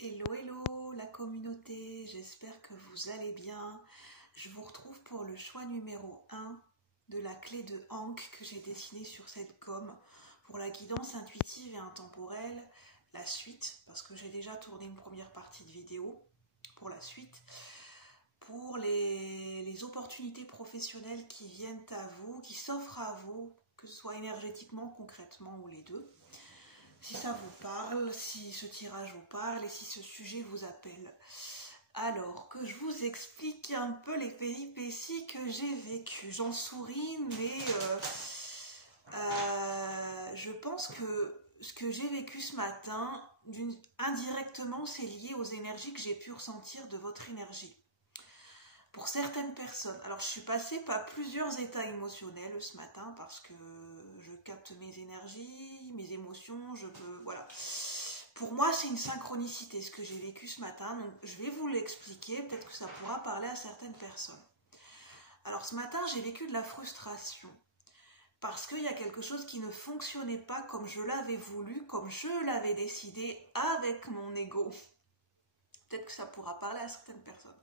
Hello, hello la communauté, j'espère que vous allez bien. Je vous retrouve pour le choix numéro 1 de la clé de Ankh que j'ai dessinée sur cette gomme pour la guidance intuitive et intemporelle, la suite, parce que j'ai déjà tourné une première partie de vidéo pour la suite, pour les opportunités professionnelles qui viennent à vous, qui s'offrent à vous, que ce soit énergétiquement, concrètement ou les deux. Si ça vous parle, si ce tirage vous parle et si ce sujet vous appelle. Alors, que je vous explique un peu les péripéties que j'ai vécues. J'en souris, mais je pense que ce que j'ai vécu ce matin, indirectement, c'est lié aux énergies que j'ai pu ressentir de votre énergie. Pour certaines personnes, alors je suis passée par plusieurs états émotionnels ce matin parce que je capte mes énergies, mes émotions, voilà. Pour moi, c'est une synchronicité ce que j'ai vécu ce matin, donc je vais vous l'expliquer, peut-être que ça pourra parler à certaines personnes. Alors ce matin, j'ai vécu de la frustration parce qu'il y a quelque chose qui ne fonctionnait pas comme je l'avais voulu, comme je l'avais décidé avec mon ego. Peut-être que ça pourra parler à certaines personnes.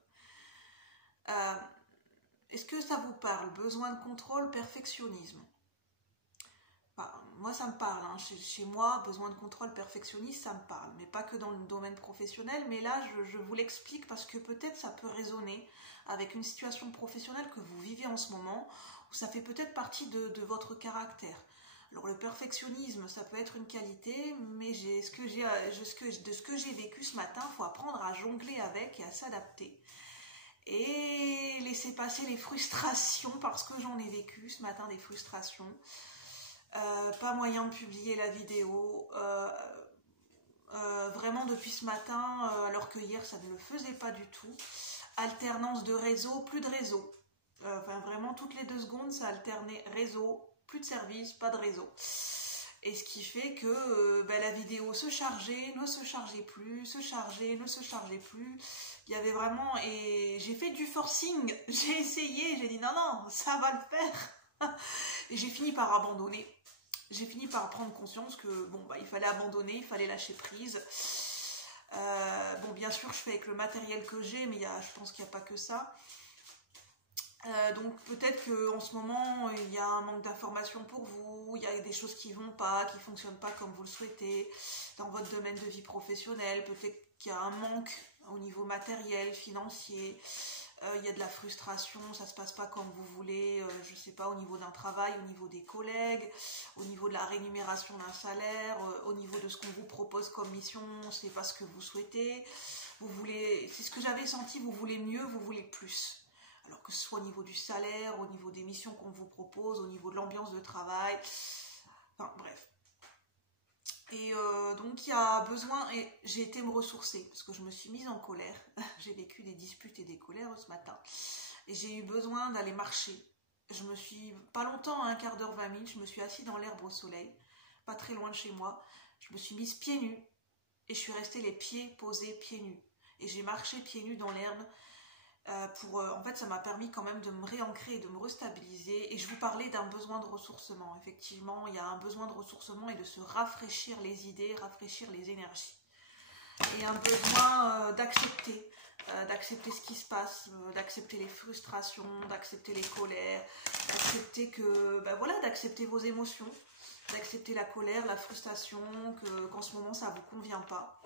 Est-ce que ça vous parle? Besoin de contrôle, perfectionnisme. Enfin, moi ça me parle, hein. Chez moi, besoin de contrôle, perfectionnisme, ça me parle. Mais pas que dans le domaine professionnel, mais là je vous l'explique parce que peut-être ça peut résonner avec une situation professionnelle que vous vivez en ce moment, où ça fait peut-être partie de votre caractère. Alors le perfectionnisme, ça peut être une qualité, mais de ce que j'ai vécu ce matin, il faut apprendre à jongler avec et à s'adapter. Et laisser passer les frustrations, parce que j'en ai vécu ce matin des frustrations. Pas moyen de publier la vidéo. Vraiment depuis ce matin, alors que hier ça ne le faisait pas du tout. Alternance de réseau, plus de réseau. Enfin vraiment toutes les 2 secondes ça alternait réseau, plus de service, pas de réseau. Et ce qui fait que la vidéo se chargeait, ne se chargeait plus, se chargeait, ne se chargeait plus. Il y avait vraiment... Et j'ai fait du forcing, j'ai essayé, j'ai dit non, ça va le faire. Et j'ai fini par abandonner. J'ai fini par prendre conscience que il fallait abandonner, il fallait lâcher prise. Bien sûr, je fais avec le matériel que j'ai, mais je pense qu'il n'y a pas que ça. Donc peut-être qu'en ce moment il y a un manque d'informations pour vous, il y a des choses qui vont pas, qui fonctionnent pas comme vous le souhaitez dans votre domaine de vie professionnelle, peut-être qu'il y a un manque au niveau matériel, financier, il y a de la frustration, ça se passe pas comme vous voulez, je sais pas, au niveau d'un travail, au niveau des collègues, au niveau de la rémunération d'un salaire, au niveau de ce qu'on vous propose comme mission, c'est pas ce que vous souhaitez, c'est ce que j'avais senti, vous voulez mieux, vous voulez plus. Alors que ce soit au niveau du salaire, au niveau des missions qu'on vous propose, au niveau de l'ambiance de travail, enfin bref. Et donc il y a besoin, et j'ai été me ressourcer, parce que je me suis mise en colère, j'ai vécu des disputes et des colères ce matin, et j'ai eu besoin d'aller marcher. Je me suis, pas longtemps, un quart d'heure, 20 minutes, je me suis assise dans l'herbe au soleil, pas très loin de chez moi, je me suis mise pieds nus, et je suis restée les pieds posés, pieds nus. Et j'ai marché pieds nus dans l'herbe, en fait ça m'a permis quand même de me réancrer et de me restabiliser, et je vous parlais d'un besoin de ressourcement. Effectivement, il y a un besoin de ressourcement et de se rafraîchir les idées, rafraîchir les énergies, et un besoin d'accepter ce qui se passe, d'accepter les frustrations, d'accepter les colères, d'accepter d'accepter vos émotions, d'accepter la colère, la frustration, qu'en ce moment ça vous convient pas.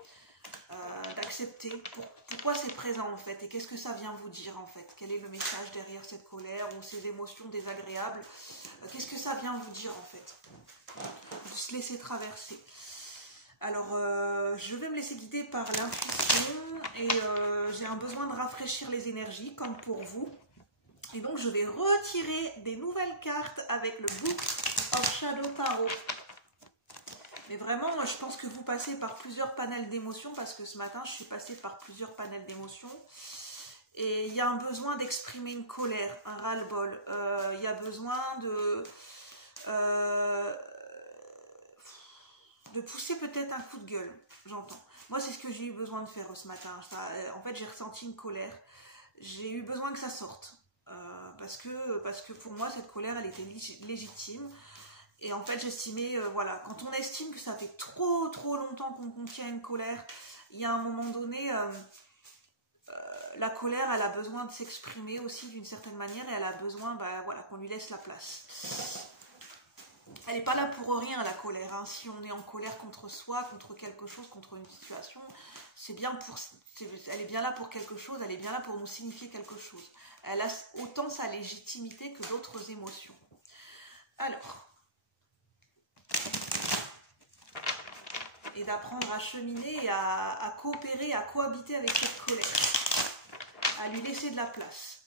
D'accepter pourquoi c'est présent en fait, et qu'est-ce que ça vient vous dire en fait, quel est le message derrière cette colère ou ces émotions désagréables, qu'est-ce que ça vient vous dire en fait, de se laisser traverser. Alors je vais me laisser guider par l'intuition, et j'ai un besoin de rafraîchir les énergies comme pour vous, et donc je vais retirer des nouvelles cartes avec le Book of Shadow Tarot. Mais vraiment, je pense que vous passez par plusieurs panels d'émotions, parce que ce matin, je suis passée par plusieurs panels d'émotions. Et il y a un besoin d'exprimer une colère, un ras-le-bol. Il y a besoin de pousser peut-être un coup de gueule, j'entends. Moi, c'est ce que j'ai eu besoin de faire ce matin. En fait, j'ai ressenti une colère. J'ai eu besoin que ça sorte. Parce que pour moi, cette colère, elle était légitime. Et en fait, j'estimais, voilà, quand on estime que ça fait trop longtemps qu'on contient une colère, il y a un moment donné, la colère, elle a besoin de s'exprimer aussi d'une certaine manière et elle a besoin voilà, qu'on lui laisse la place. Elle n'est pas là pour rien, la colère. Hein. Si on est en colère contre soi, contre quelque chose, contre une situation, elle est bien là pour quelque chose, elle est bien là pour nous signifier quelque chose. Elle a autant sa légitimité que d'autres émotions. Alors, et d'apprendre à cheminer et à coopérer, à cohabiter avec cette colère, à lui laisser de la place.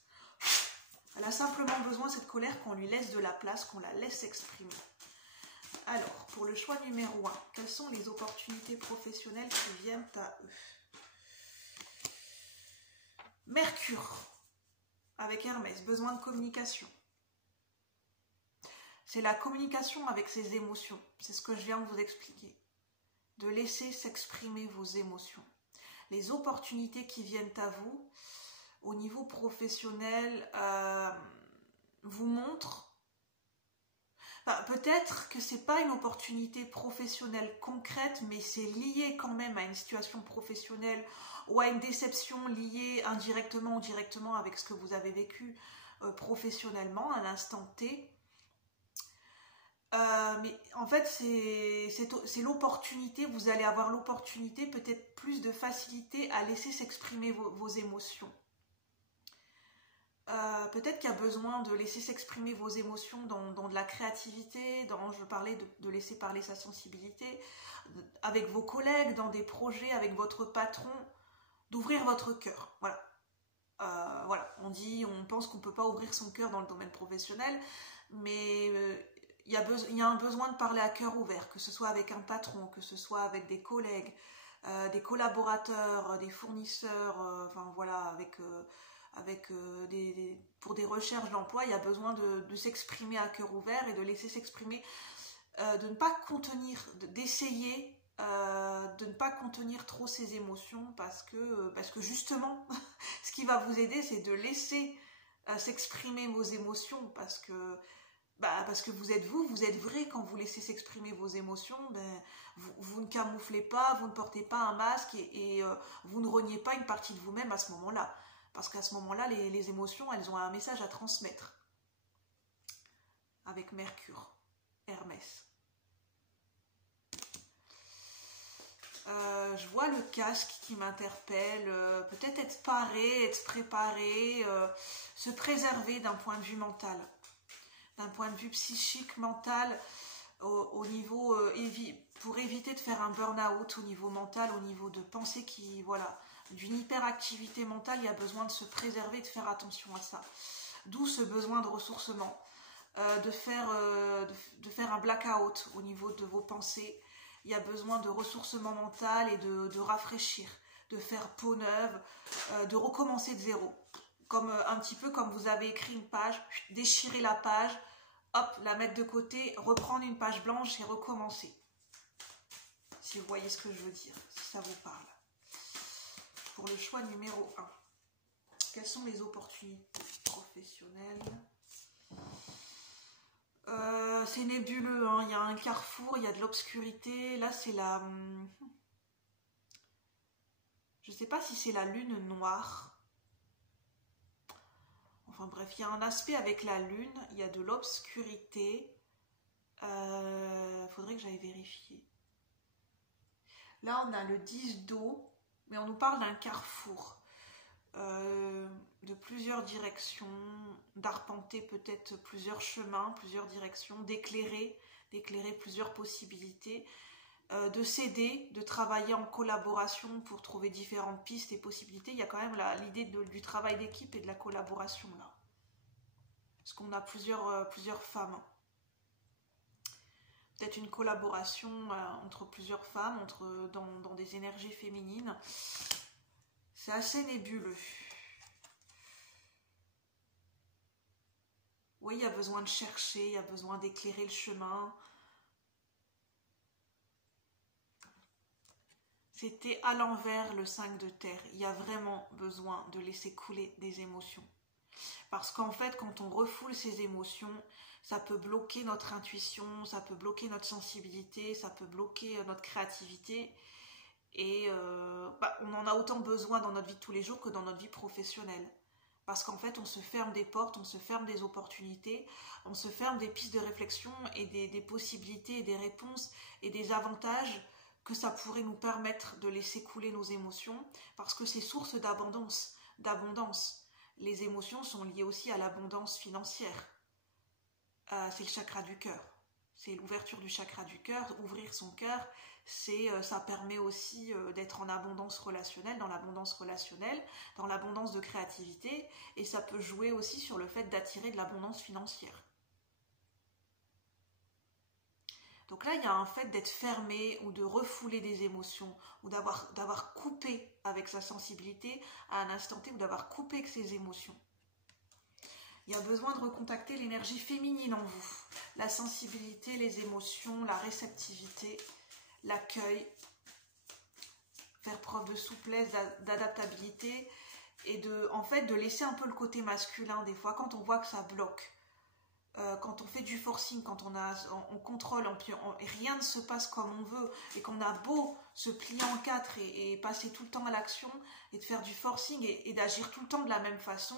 Elle a simplement besoin, cette colère, qu'on lui laisse de la place, qu'on la laisse s'exprimer. Alors, pour le choix numéro 1, quelles sont les opportunités professionnelles qui viennent à eux? Mercure, avec Hermès, besoin de communication. C'est la communication avec ses émotions. C'est ce que je viens de vous expliquer. De laisser s'exprimer vos émotions. Les opportunités qui viennent à vous, au niveau professionnel, vous montrent. Peut-être que ce n'est pas une opportunité professionnelle concrète, mais c'est lié quand même à une situation professionnelle ou à une déception liée indirectement ou directement avec ce que vous avez vécu professionnellement à l'instant T. Mais en fait, c'est l'opportunité, vous allez avoir l'opportunité, peut-être plus de facilité à laisser s'exprimer vos émotions. Peut-être qu'il y a besoin de laisser s'exprimer vos émotions dans de la créativité, je parlais de laisser parler sa sensibilité, avec vos collègues, dans des projets, avec votre patron, d'ouvrir votre cœur. Voilà. Voilà. On pense qu'on ne peut pas ouvrir son cœur dans le domaine professionnel, mais il y a un besoin de parler à cœur ouvert, que ce soit avec un patron, que ce soit avec des collègues, des collaborateurs, des fournisseurs, enfin voilà, pour des recherches d'emploi, il y a besoin de s'exprimer à cœur ouvert et de laisser s'exprimer, de ne pas contenir, d'essayer de ne pas contenir trop ses émotions parce que justement, ce qui va vous aider, c'est de laisser s'exprimer vos émotions parce que vous êtes vous êtes vrai quand vous laissez s'exprimer vos émotions, vous ne camouflez pas, vous ne portez pas un masque et vous ne reniez pas une partie de vous-même à ce moment-là. Parce qu'à ce moment-là, les émotions, elles ont un message à transmettre. Avec Mercure, Hermès. Je vois le casque qui m'interpelle, peut-être être paré, être préparé, se préserver d'un point de vue mental, d'un point de vue psychique, mental, au niveau, pour éviter de faire un burn-out au niveau mental, au niveau de pensée qui, voilà, d'une hyperactivité mentale, il y a besoin de se préserver, de faire attention à ça. D'où ce besoin de ressourcement, de faire un blackout au niveau de vos pensées. Il y a besoin de ressourcement mental et de rafraîchir, de faire peau neuve, de recommencer de zéro. Un petit peu comme vous avez écrit une page, déchirer la page, hop, la mettre de côté, reprendre une page blanche et recommencer. Si vous voyez ce que je veux dire, si ça vous parle. Pour le choix numéro 1, quelles sont les opportunités professionnelles? C'est nébuleux, hein. Il y a un carrefour, il y a de l'obscurité. Là, c'est la... Je ne sais pas si c'est la lune noire. Enfin bref, il y a un aspect avec la lune, il y a de l'obscurité. Faudrait que j'aille vérifier. Là, on a le 10 d'eau, mais on nous parle d'un carrefour. De plusieurs directions, d'arpenter peut-être plusieurs chemins, plusieurs directions, d'éclairer plusieurs possibilités, de s'aider, de travailler en collaboration pour trouver différentes pistes et possibilités. Il y a quand même l'idée du travail d'équipe et de la collaboration là. Parce qu'on a plusieurs femmes. Peut-être une collaboration entre plusieurs femmes, dans des énergies féminines. C'est assez nébuleux. Oui, il y a besoin de chercher, il y a besoin d'éclairer le chemin. C'était à l'envers le 5 de terre. Il y a vraiment besoin de laisser couler des émotions. Parce qu'en fait, quand on refoule ses émotions, ça peut bloquer notre intuition, ça peut bloquer notre sensibilité, ça peut bloquer notre créativité. Et on en a autant besoin dans notre vie de tous les jours que dans notre vie professionnelle. Parce qu'en fait, on se ferme des portes, on se ferme des opportunités, on se ferme des pistes de réflexion et des possibilités et des réponses et des avantages que ça pourrait nous permettre de laisser couler nos émotions, parce que c'est source d'abondance. Les émotions sont liées aussi à l'abondance financière. C'est le chakra du cœur. C'est l'ouverture du chakra du cœur, ouvrir son cœur, ça permet aussi d'être en abondance relationnelle, dans l'abondance de créativité, et ça peut jouer aussi sur le fait d'attirer de l'abondance financière. Donc là, il y a un fait d'être fermé ou de refouler des émotions, ou d'avoir coupé avec sa sensibilité à un instant T, ou d'avoir coupé avec ses émotions. Il y a besoin de recontacter l'énergie féminine en vous, la sensibilité, les émotions, la réceptivité, l'accueil, faire preuve de souplesse, d'adaptabilité et de laisser un peu le côté masculin des fois quand on voit que ça bloque. Quand on fait du forcing, quand on contrôle, et rien ne se passe comme on veut, et qu'on a beau se plier en quatre et passer tout le temps à l'action, et de faire du forcing et d'agir tout le temps de la même façon,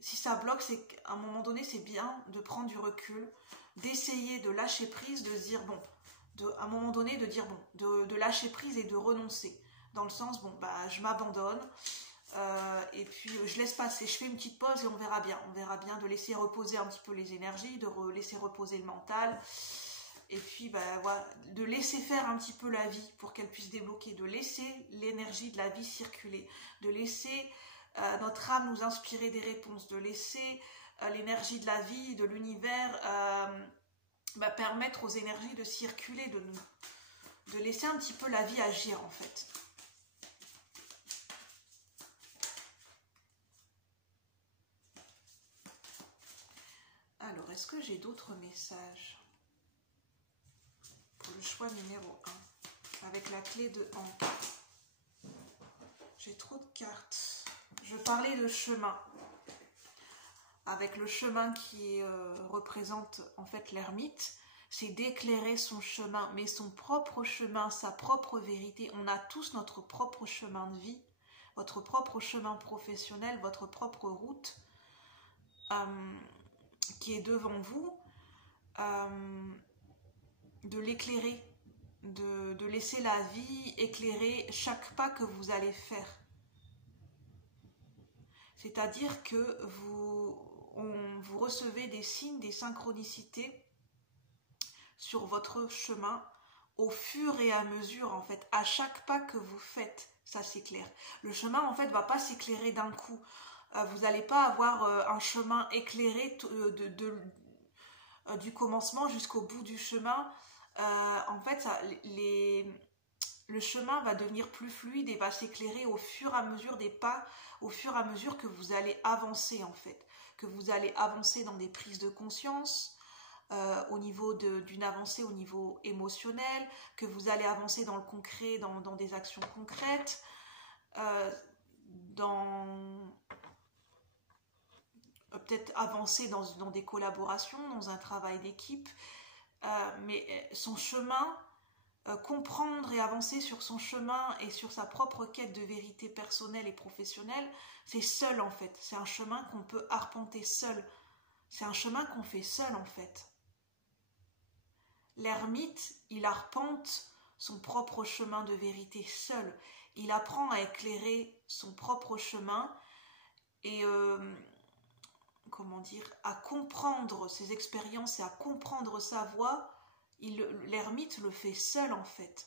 si ça bloque, c'est qu'à un moment donné, c'est bien de prendre du recul, d'essayer de lâcher prise, de se dire bon, à un moment donné, de lâcher prise et de renoncer. Dans le sens, je m'abandonne, et puis je laisse passer, je fais une petite pause et on verra bien, de laisser reposer un petit peu les énergies, de laisser reposer le mental, et puis voilà, de laisser faire un petit peu la vie pour qu'elle puisse débloquer, de laisser l'énergie de la vie circuler, de laisser notre âme nous inspirer des réponses, de laisser l'énergie de la vie, de l'univers permettre aux énergies de circuler, de laisser un petit peu la vie agir en fait. Alors, est-ce que j'ai d'autres messages pour le choix numéro 1 avec la clé de Ankh? J'ai trop de cartes. Je parlais de chemin. Avec le chemin qui représente en fait l'ermite, c'est d'éclairer son chemin, mais son propre chemin, sa propre vérité. On a tous notre propre chemin de vie, votre propre chemin professionnel, votre propre route qui est devant vous, de l'éclairer, de laisser la vie éclairer chaque pas que vous allez faire. C'est-à-dire que vous recevez des signes, des synchronicités sur votre chemin au fur et à mesure, en fait, à chaque pas que vous faites, ça s'éclaire. Le chemin, en fait, ne va pas s'éclairer d'un coup. Vous n'allez pas avoir un chemin éclairé du commencement jusqu'au bout du chemin. En fait, le chemin va devenir plus fluide et va s'éclairer au fur et à mesure des pas, au fur et à mesure que vous allez avancer en fait, que vous allez avancer dans des prises de conscience, au niveau d'une avancée au niveau émotionnel, que vous allez avancer dans le concret, dans des actions concrètes, peut-être avancer dans des collaborations, dans un travail d'équipe, mais son chemin, comprendre et avancer sur son chemin et sur sa propre quête de vérité personnelle et professionnelle, c'est seul en fait. C'est un chemin qu'on peut arpenter seul. C'est un chemin qu'on fait seul en fait. L'ermite, il arpente son propre chemin de vérité seul. Il apprend à éclairer son propre chemin et à comprendre ses expériences et à comprendre sa voie. L'ermite le fait seul en fait.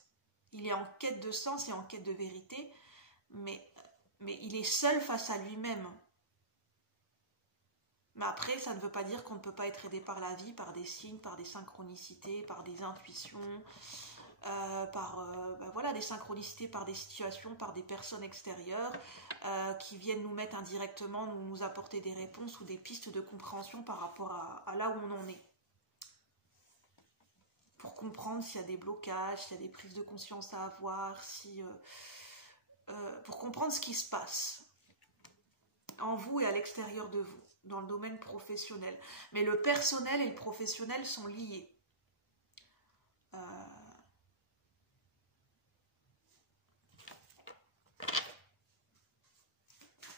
Il est en quête de sens et en quête de vérité, mais il est seul face à lui-même. Mais après, ça ne veut pas dire qu'on ne peut pas être aidé par la vie, par des signes, par des synchronicités, par des intuitions, des synchronicités, par des situations, par des personnes extérieures qui viennent nous mettre indirectement, nous apporter des réponses ou des pistes de compréhension par rapport à là où on en est. Pour comprendre s'il y a des blocages, s'il y a des prises de conscience à avoir, pour comprendre ce qui se passe. en vous et à l'extérieur de vous, dans le domaine professionnel. Mais le personnel et le professionnel sont liés.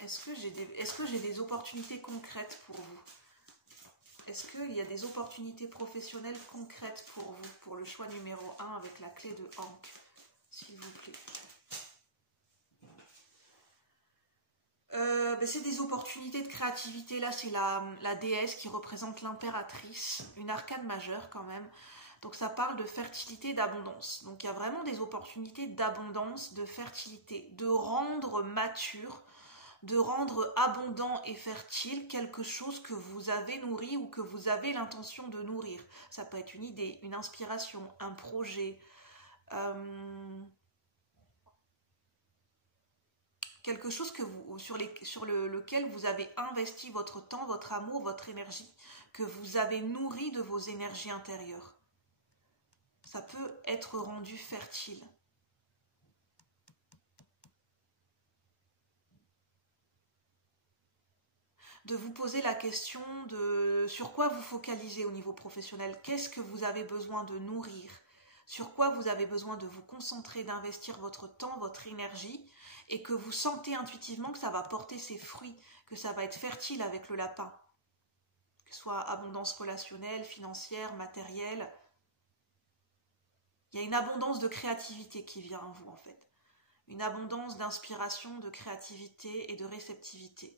Est-ce que j'ai des opportunités concrètes pour vous? Est-ce qu'il y a des opportunités professionnelles concrètes pour vous, pour le choix numéro 1 avec la clé de Ankh, s'il vous plaît? C'est des opportunités de créativité. Là, c'est la déesse qui représente l'impératrice, une arcane majeure quand même. Donc ça parle de fertilité, d'abondance. Donc il y a vraiment des opportunités d'abondance, de fertilité, de rendre mature, de rendre abondant et fertile quelque chose que vous avez nourri ou que vous avez l'intention de nourrir. Ça peut être une idée, une inspiration, un projet, quelque chose que sur lequel vous avez investi votre temps, votre amour, votre énergie, que vous avez nourri de vos énergies intérieures. Ça peut être rendu fertile. De vous poser la question de sur quoi vous focalisez au niveau professionnel, qu'est-ce que vous avez besoin de nourrir, sur quoi vous avez besoin de vous concentrer, d'investir votre temps, votre énergie, et que vous sentez intuitivement que ça va porter ses fruits, que ça va être fertile avec le lapin, que ce soit abondance relationnelle, financière, matérielle. Il y a une abondance de créativité qui vient en vous en fait, une abondance d'inspiration, de créativité et de réceptivité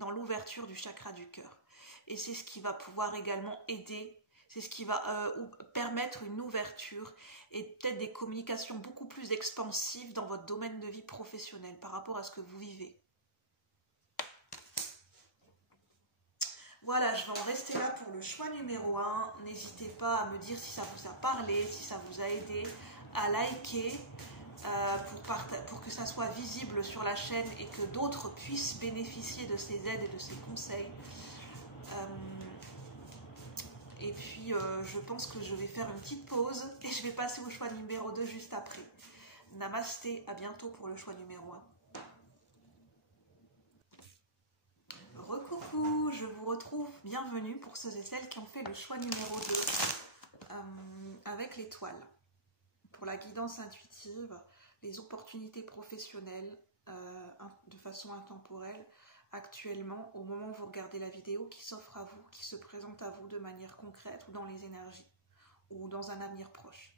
dans l'ouverture du chakra du cœur. Et c'est ce qui va pouvoir également aider, c'est ce qui va permettre une ouverture et peut-être des communications beaucoup plus expansives dans votre domaine de vie professionnelle par rapport à ce que vous vivez. Voilà, je vais en rester là pour le choix numéro 1. N'hésitez pas à me dire si ça vous a parlé, si ça vous a aidé, à liker, pour que ça soit visible sur la chaîne et que d'autres puissent bénéficier de ces aides et de ces conseils. Et puis je pense que je vais faire une petite pause et je vais passer au choix numéro 2 juste après. Namasté, à bientôt pour le choix numéro 1. Recoucou, je vous retrouve, bienvenue pour ceux et celles qui ont fait le choix numéro 2 avec l'étoile. Pour la guidance intuitive, les opportunités professionnelles de façon intemporelle, actuellement, au moment où vous regardez la vidéo, qui s'offre à vous, qui se présente à vous de manière concrète ou dans les énergies, ou dans un avenir proche,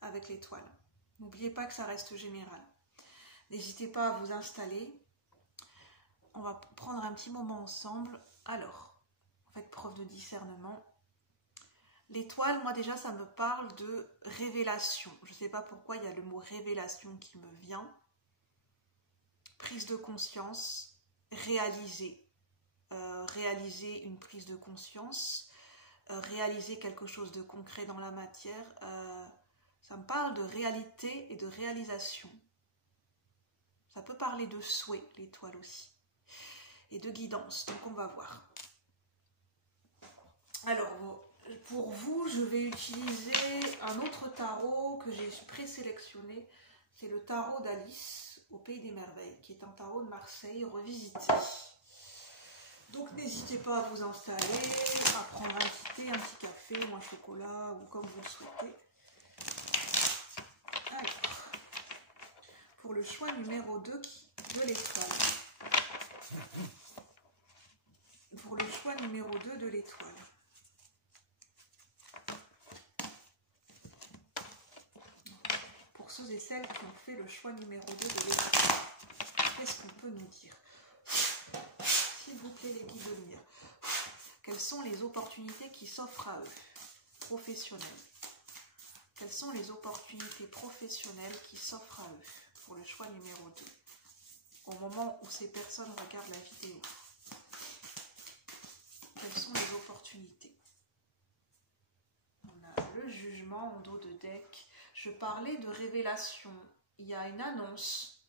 avec l'étoile. N'oubliez pas que ça reste général. N'hésitez pas à vous installer. On va prendre un petit moment ensemble. Alors, faites preuve de discernement. L'étoile, moi déjà, ça me parle de révélation. Je ne sais pas pourquoi il y a le mot révélation qui me vient. Prise de conscience, réaliser. Réaliser une prise de conscience, réaliser quelque chose de concret dans la matière. Ça me parle de réalité et de réalisation. Ça peut parler de souhait, l'étoile aussi. Et de guidance, donc on va voir. Alors, pour vous, je vais utiliser un autre tarot que j'ai présélectionné. C'est le tarot d'Alice au Pays des Merveilles, qui est un tarot de Marseille revisité. Donc n'hésitez pas à vous installer, à prendre un petit thé, un petit café ou un chocolat, ou comme vous le souhaitez. Alors, pour le choix numéro 2 de l'étoile. Pour le choix numéro 2 de l'étoile. Pour ceux et celles qui ont fait le choix numéro 2 de l'étoile, qu'est-ce qu'on peut nous dire? S'il vous plaît, les guides de lumière. Quelles sont les opportunités qui s'offrent à eux, professionnelles? Quelles sont les opportunités professionnelles qui s'offrent à eux pour le choix numéro 2, au moment où ces personnes regardent la vidéo? Quelles sont les opportunités? On a le jugement en dos de deck. Je parlais de révélation. Il y a une annonce,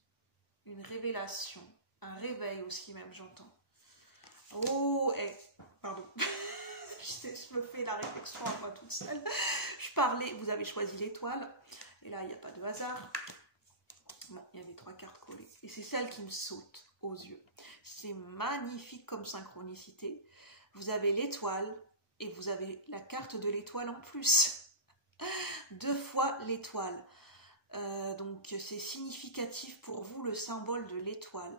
une révélation, un réveil aussi même, j'entends. Oh, pardon. Je me fais la réflexion à moi toute seule. Je parlais, vous avez choisi l'étoile. Et là, il n'y a pas de hasard. Bon, il y avait 3 cartes collées. Et c'est celle qui me saute aux yeux. C'est magnifique comme synchronicité. Vous avez l'étoile et vous avez la carte de l'étoile en plus. 2 fois l'étoile. Donc c'est significatif pour vous le symbole de l'étoile.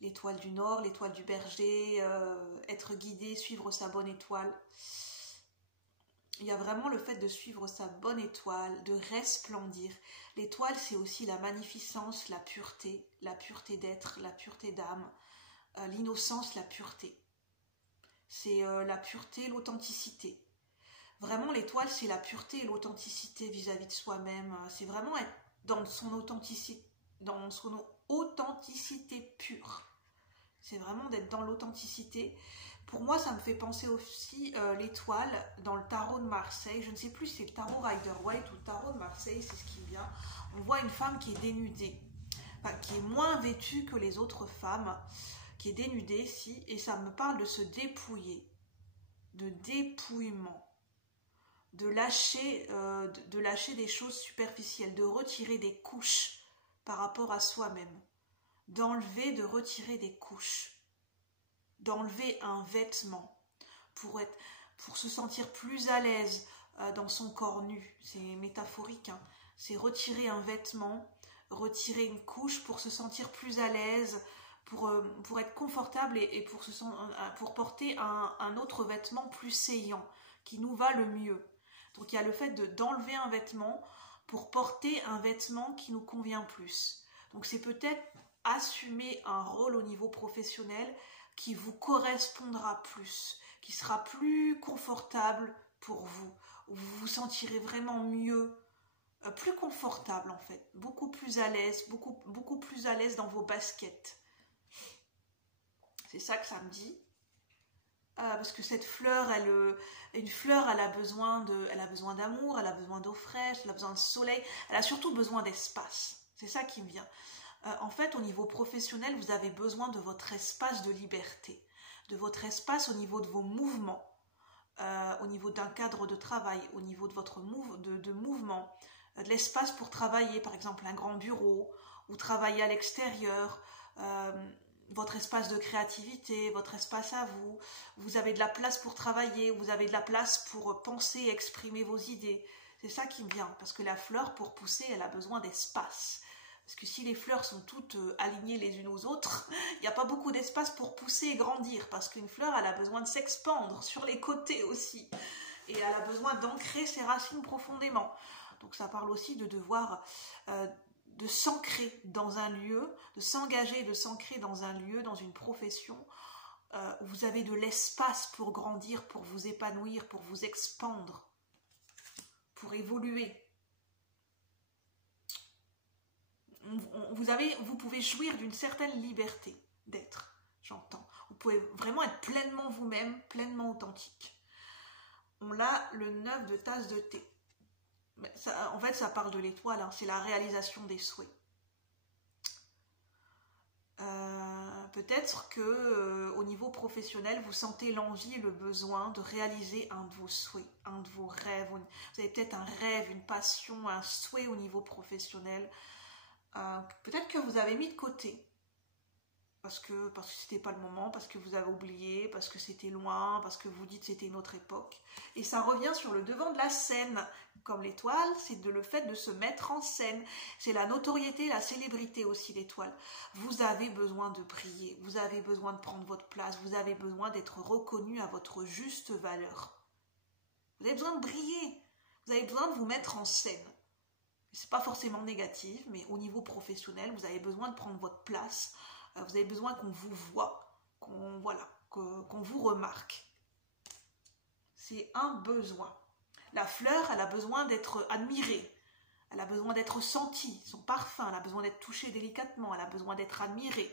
L'étoile du Nord, l'étoile du berger, être guidé, suivre sa bonne étoile. Il y a vraiment le fait de suivre sa bonne étoile, de resplendir. L'étoile, c'est aussi la magnificence, la pureté d'être, la pureté d'âme, l'innocence, la pureté. C'est la pureté, l'authenticité. Vraiment, l'étoile, c'est la pureté et l'authenticité vis-à-vis de soi-même. C'est vraiment être dans son authenticité pure. C'est vraiment d'être dans l'authenticité. Pour moi, ça me fait penser aussi l'étoile dans le tarot de Marseille. Je ne sais plus si c'est le tarot Rider-Waite ou le tarot de Marseille, c'est ce qui me vient. On voit une femme qui est dénudée, enfin, qui est moins vêtue que les autres femmes, qui est dénudée, si, et ça me parle de se dépouiller, de dépouillement, de lâcher des choses superficielles, de retirer des couches par rapport à soi-même, de retirer des couches, d'enlever un vêtement pour se sentir plus à l'aise dans son corps nu. C'est métaphorique, hein. C'est retirer un vêtement, retirer une couche pour se sentir plus à l'aise, pour être confortable et pour porter un autre vêtement plus saillant, qui nous va le mieux. Donc il y a le fait d'enlever un vêtement pour porter un vêtement qui nous convient plus. Donc c'est peut-être assumer un rôle au niveau professionnel qui vous correspondra plus, qui sera plus confortable pour vous, où vous vous sentirez vraiment mieux, plus confortable en fait, beaucoup plus à l'aise, beaucoup plus à l'aise dans vos baskets. C'est ça que ça me dit. Parce que cette fleur, une fleur, elle a besoin d'amour, elle a besoin d'eau fraîche, elle a besoin de soleil, elle a surtout besoin d'espace. C'est ça qui me vient. En fait, au niveau professionnel, vous avez besoin de votre espace de liberté, de votre espace au niveau de vos mouvements, au niveau d'un cadre de travail, au niveau de votre mouvement, de l'espace pour travailler, par exemple un grand bureau, ou travailler à l'extérieur, votre espace de créativité, votre espace à vous. Vous avez de la place pour travailler, vous avez de la place pour penser et exprimer vos idées. C'est ça qui me vient, parce que la fleur, pour pousser, elle a besoin d'espace. Parce que si les fleurs sont toutes alignées les unes aux autres, il n'y a pas beaucoup d'espace pour pousser et grandir. Parce qu'une fleur, elle a besoin de s'expandre sur les côtés aussi. Et elle a besoin d'ancrer ses racines profondément. Donc ça parle aussi de devoir de s'ancrer dans un lieu, de s'engager, de s'ancrer dans un lieu, dans une profession où vous avez de l'espace pour grandir, pour vous épanouir, pour vous expandre, pour évoluer. Vous pouvez jouir d'une certaine liberté d'être, j'entends. Vous pouvez vraiment être pleinement vous-même, pleinement authentique. On a le 9 de tasse de thé. Ça, en fait, ça parle de l'étoile, hein, c'est la réalisation des souhaits. Peut-être que au niveau professionnel, vous sentez l'envie et le besoin de réaliser un de vos souhaits, un de vos rêves. Vous avez peut-être un rêve, une passion, un souhait au niveau professionnel. Peut-être que vous avez mis de côté parce que c'était pas le moment, parce que vous avez oublié, parce que c'était loin, parce que vous dites que c'était une autre époque. Et ça revient sur le devant de la scène. Comme l'étoile, c'est le fait de se mettre en scène. C'est la notoriété, la célébrité aussi, l'étoile. Vous avez besoin de briller, vous avez besoin de prendre votre place, vous avez besoin d'être reconnu à votre juste valeur. Vous avez besoin de briller, vous avez besoin de vous mettre en scène. C'est pas forcément négatif, mais au niveau professionnel, vous avez besoin de prendre votre place. Vous avez besoin qu'on vous voit, qu'on vous remarque. C'est un besoin. La fleur, elle a besoin d'être admirée. Elle a besoin d'être sentie, son parfum, elle a besoin d'être touchée délicatement, elle a besoin d'être admirée.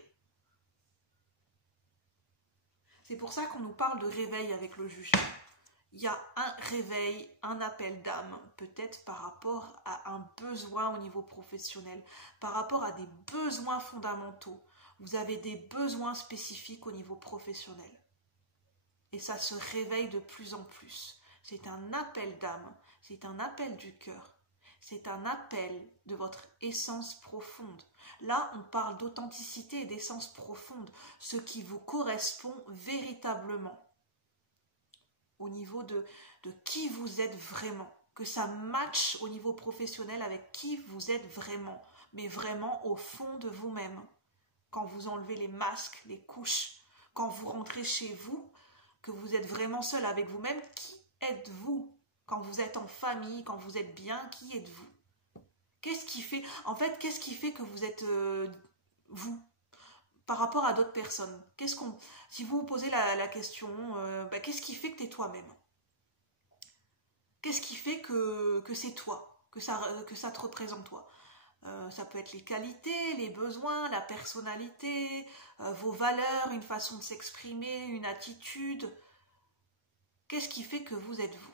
C'est pour ça qu'on nous parle de réveil avec le jugement. Il y a un réveil, un appel d'âme, peut-être par rapport à un besoin au niveau professionnel, par rapport à des besoins fondamentaux. Vous avez des besoins spécifiques au niveau professionnel. Et ça se réveille de plus en plus. C'est un appel d'âme, c'est un appel du cœur. c'est un appel de votre essence profonde. Là, on parle d'authenticité et d'essence profonde, ce qui vous correspond véritablement au niveau de qui vous êtes vraiment, que ça matche au niveau professionnel avec qui vous êtes vraiment, mais vraiment au fond de vous-même. Quand vous enlevez les masques, les couches, quand vous rentrez chez vous, que vous êtes vraiment seul avec vous-même, qui êtes-vous? Quand vous êtes en famille, quand vous êtes bien, qui êtes-vous? Qu'est-ce qui fait, en fait, qu'est-ce qui fait que vous êtes vous par rapport à d'autres personnes? Si vous vous posez la question, qu'est-ce qui fait que tu es toi-même? Qu'est-ce qui fait que c'est toi, que ça te représente toi? Ça peut être les qualités, les besoins, la personnalité, vos valeurs, une façon de s'exprimer, une attitude. Qu'est-ce qui fait que vous êtes vous?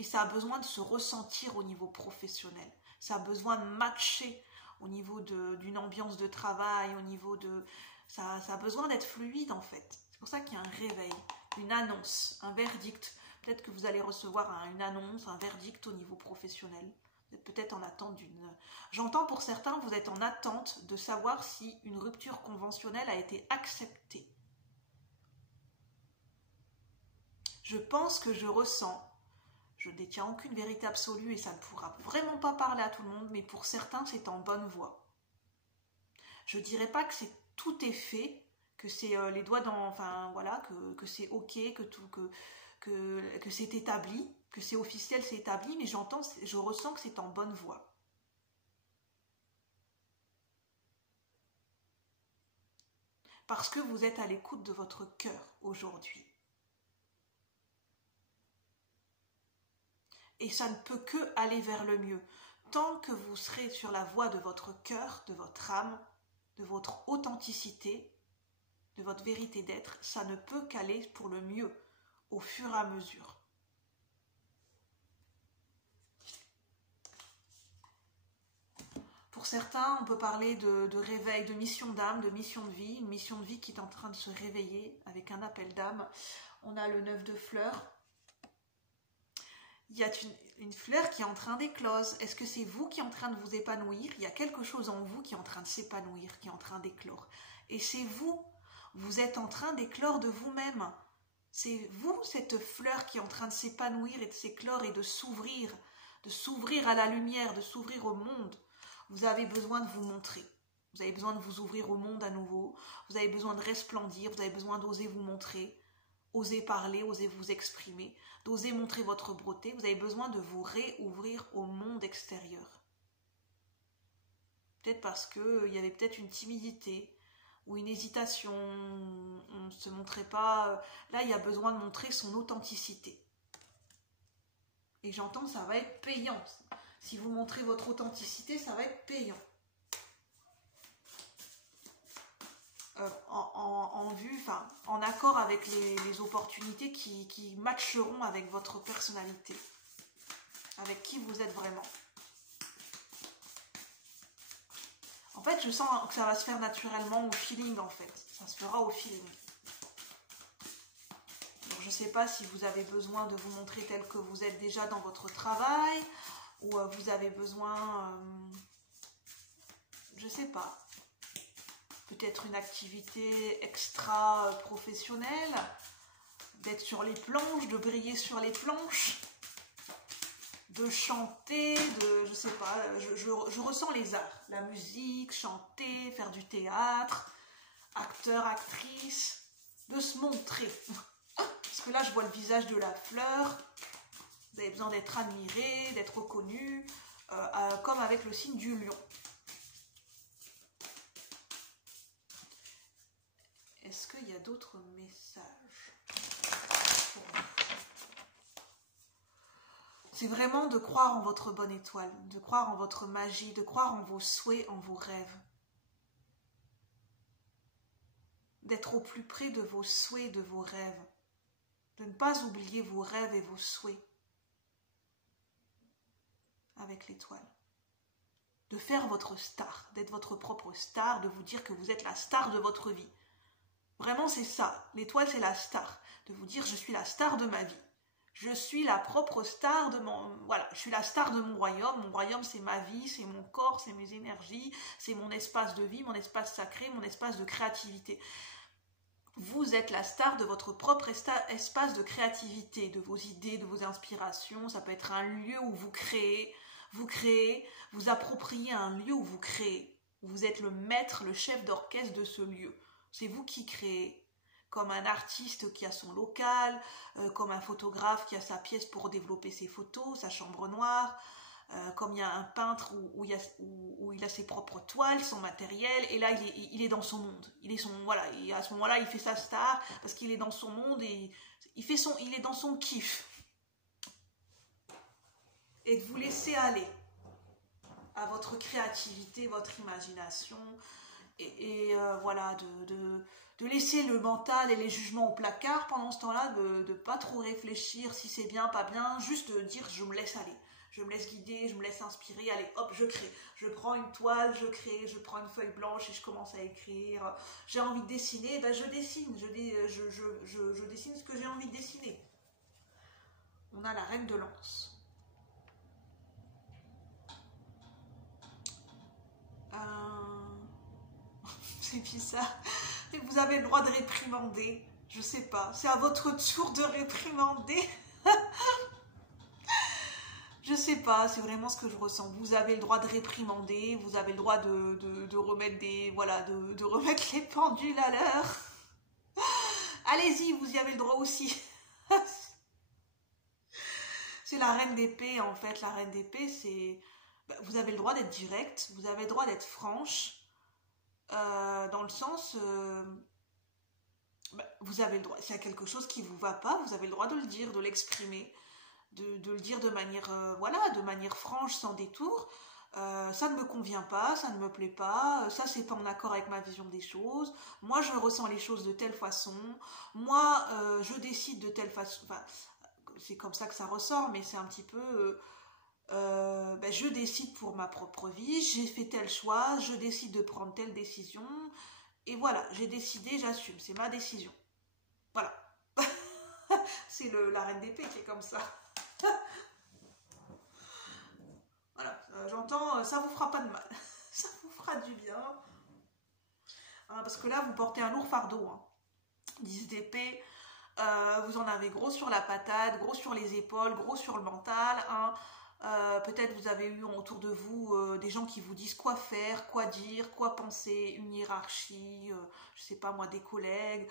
Et ça a besoin de se ressentir au niveau professionnel. Ça a besoin de matcher au niveau d'une ambiance de travail, au niveau de... Ça a besoin d'être fluide en fait. C'est pour ça qu'il y a un réveil, une annonce, un verdict. Peut-être que vous allez recevoir une annonce, un verdict au niveau professionnel. Vous êtes peut-être en attente d'une... J'entends pour certains, vous êtes en attente de savoir si une rupture conventionnelle a été acceptée. Je pense que je ressens, je ne détiens aucune vérité absolue et ça ne pourra vraiment pas parler à tout le monde, mais pour certains, c'est en bonne voie. Je ne dirais pas que tout est fait, que c'est les doigts dans... Enfin, voilà, que c'est ok, que c'est établi, que c'est officiel, c'est établi, mais je ressens que c'est en bonne voie. Parce que vous êtes à l'écoute de votre cœur aujourd'hui. Et ça ne peut que aller vers le mieux. Tant que vous serez sur la voie de votre cœur, de votre âme, de votre authenticité, de votre vérité d'être, ça ne peut qu'aller pour le mieux, au fur et à mesure. Pour certains, on peut parler de réveil, de mission d'âme, de mission de vie, une mission de vie qui est en train de se réveiller avec un appel d'âme. On a le 9 de fleurs. Il y a une fleur qui est en train d'éclose. Est-ce que c'est vous qui êtes en train de vous épanouir? Il y a quelque chose en vous qui est en train de s'épanouir, qui est en train d'éclore. Et c'est vous, vous êtes en train d'éclore de vous-même. C'est vous, cette fleur qui est en train de s'épanouir et de s'éclore et de s'ouvrir à la lumière, de s'ouvrir au monde. Vous avez besoin de vous montrer. Vous avez besoin de vous ouvrir au monde à nouveau. Vous avez besoin de resplendir, vous avez besoin d'oser vous montrer. Oser parler, oser vous exprimer, d'oser montrer votre beauté. Vous avez besoin de vous réouvrir au monde extérieur. Peut-être parce qu'il y avait peut-être une timidité ou une hésitation, on ne se montrait pas. Là, il y a besoin de montrer son authenticité. Et j'entends, ça va être payant. Si vous montrez votre authenticité, ça va être payant. En accord avec les opportunités qui matcheront avec votre personnalité, avec qui vous êtes vraiment. En fait, je sens que ça va se faire naturellement au feeling, en fait. Ça se fera au feeling. Donc, je ne sais pas si vous avez besoin de vous montrer tel que vous êtes déjà dans votre travail, ou vous avez besoin, je ne sais pas, peut-être une activité extra-professionnelle, d'être sur les planches, de briller sur les planches, de chanter, je sais pas, je ressens les arts, la musique, chanter, faire du théâtre, acteur, actrice, de se montrer. Parce que là, je vois le visage de la fleur, vous avez besoin d'être admiré, d'être reconnu, comme avec le signe du lion. Est-ce qu'il y a d'autres messages pour vous? C'est vraiment de croire en votre bonne étoile, de croire en votre magie, de croire en vos souhaits, en vos rêves. D'être au plus près de vos souhaits, de vos rêves. De ne pas oublier vos rêves et vos souhaits avec l'étoile. De faire votre star, d'être votre propre star, de vous dire que vous êtes la star de votre vie. Vraiment, c'est ça. L'étoile, c'est la star. De vous dire, je suis la star de ma vie. Je suis la propre star de mon... Voilà, je suis la star de mon royaume. Mon royaume, c'est ma vie, c'est mon corps, c'est mes énergies, c'est mon espace de vie, mon espace sacré, mon espace de créativité. Vous êtes la star de votre propre espace de créativité, de vos idées, de vos inspirations. Ça peut être un lieu où vous créez, vous appropriez un lieu où vous créez. Vous êtes le maître, le chef d'orchestre de ce lieu. C'est vous qui créez. Comme un artiste qui a son local, comme un photographe qui a sa pièce pour développer ses photos, sa chambre noire, comme il y a un peintre où il a ses propres toiles, son matériel, et là il est dans son monde. Il et à ce moment-là il fait sa star parce qu'il est dans son monde et il est dans son kiff. Et de vous laisser aller à votre créativité, votre imagination, et voilà, de laisser le mental et les jugements au placard pendant ce temps-là, de pas trop réfléchir si c'est bien, pas bien, juste de dire je me laisse aller, je me laisse guider, je me laisse inspirer, allez hop, je crée, je prends une toile, je crée, je prends une feuille blanche et je commence à écrire, j'ai envie de dessiner, ben je dessine, je dessine ce que j'ai envie de dessiner. On a la reine de lance. C'est bizarre. Et vous avez le droit de réprimander. Je sais pas. C'est à votre tour de réprimander. Je sais pas. C'est vraiment ce que je ressens. Vous avez le droit de réprimander. Vous avez le droit de remettre des... Voilà, de remettre les pendules à l'heure. Allez-y, vous y avez le droit aussi. C'est la reine d'épée, en fait. La reine d'épée, c'est... Vous avez le droit d'être direct. Vous avez le droit d'être franche. Dans le sens, vous avez le droit, s'il y a quelque chose qui vous va pas, vous avez le droit de le dire, de l'exprimer, de le dire de manière, voilà, de manière franche, sans détour. Ça ne me convient pas, ça ne me plaît pas, ça c'est pas en accord avec ma vision des choses, moi je ressens les choses de telle façon, moi je décide de telle façon, enfin, c'est comme ça que ça ressort, mais c'est un petit peu... je décide pour ma propre vie, j'ai fait tel choix, je décide de prendre telle décision, et voilà, j'ai décidé, j'assume, c'est ma décision. Voilà. C'est la reine d'épée qui est comme ça. Voilà, j'entends, ça vous fera pas de mal, ça vous fera du bien. Hein, parce que là, vous portez un lourd fardeau. Hein. 10 d'épée, vous en avez gros sur la patate, gros sur les épaules, gros sur le mental, hein. Peut-être vous avez eu autour de vous des gens qui vous disent quoi faire, quoi dire, quoi penser, une hiérarchie, je sais pas moi, des collègues,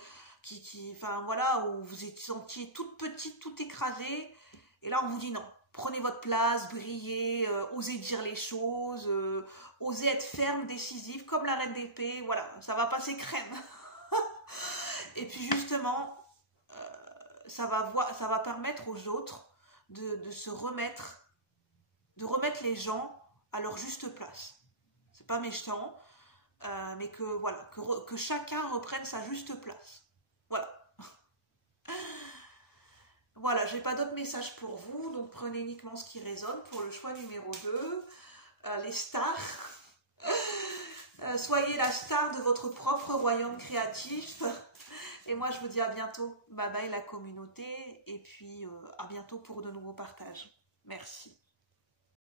enfin voilà, où vous êtes sentiez toute petite, toute écrasée, et là on vous dit non, prenez votre place, brillez, osez dire les choses, osez être ferme, décisive, comme la reine d'épée, voilà, ça va passer crème. Et puis justement, ça va permettre aux autres de se remettre, de remettre les gens à leur juste place. C'est pas méchant, mais que voilà, que chacun reprenne sa juste place. Voilà. Voilà, j'ai pas d'autres messages pour vous, donc prenez uniquement ce qui résonne pour le choix numéro 2. Les stars. Soyez la star de votre propre royaume créatif. Et moi, je vous dis à bientôt. Bye bye la communauté. Et puis, à bientôt pour de nouveaux partages. Merci.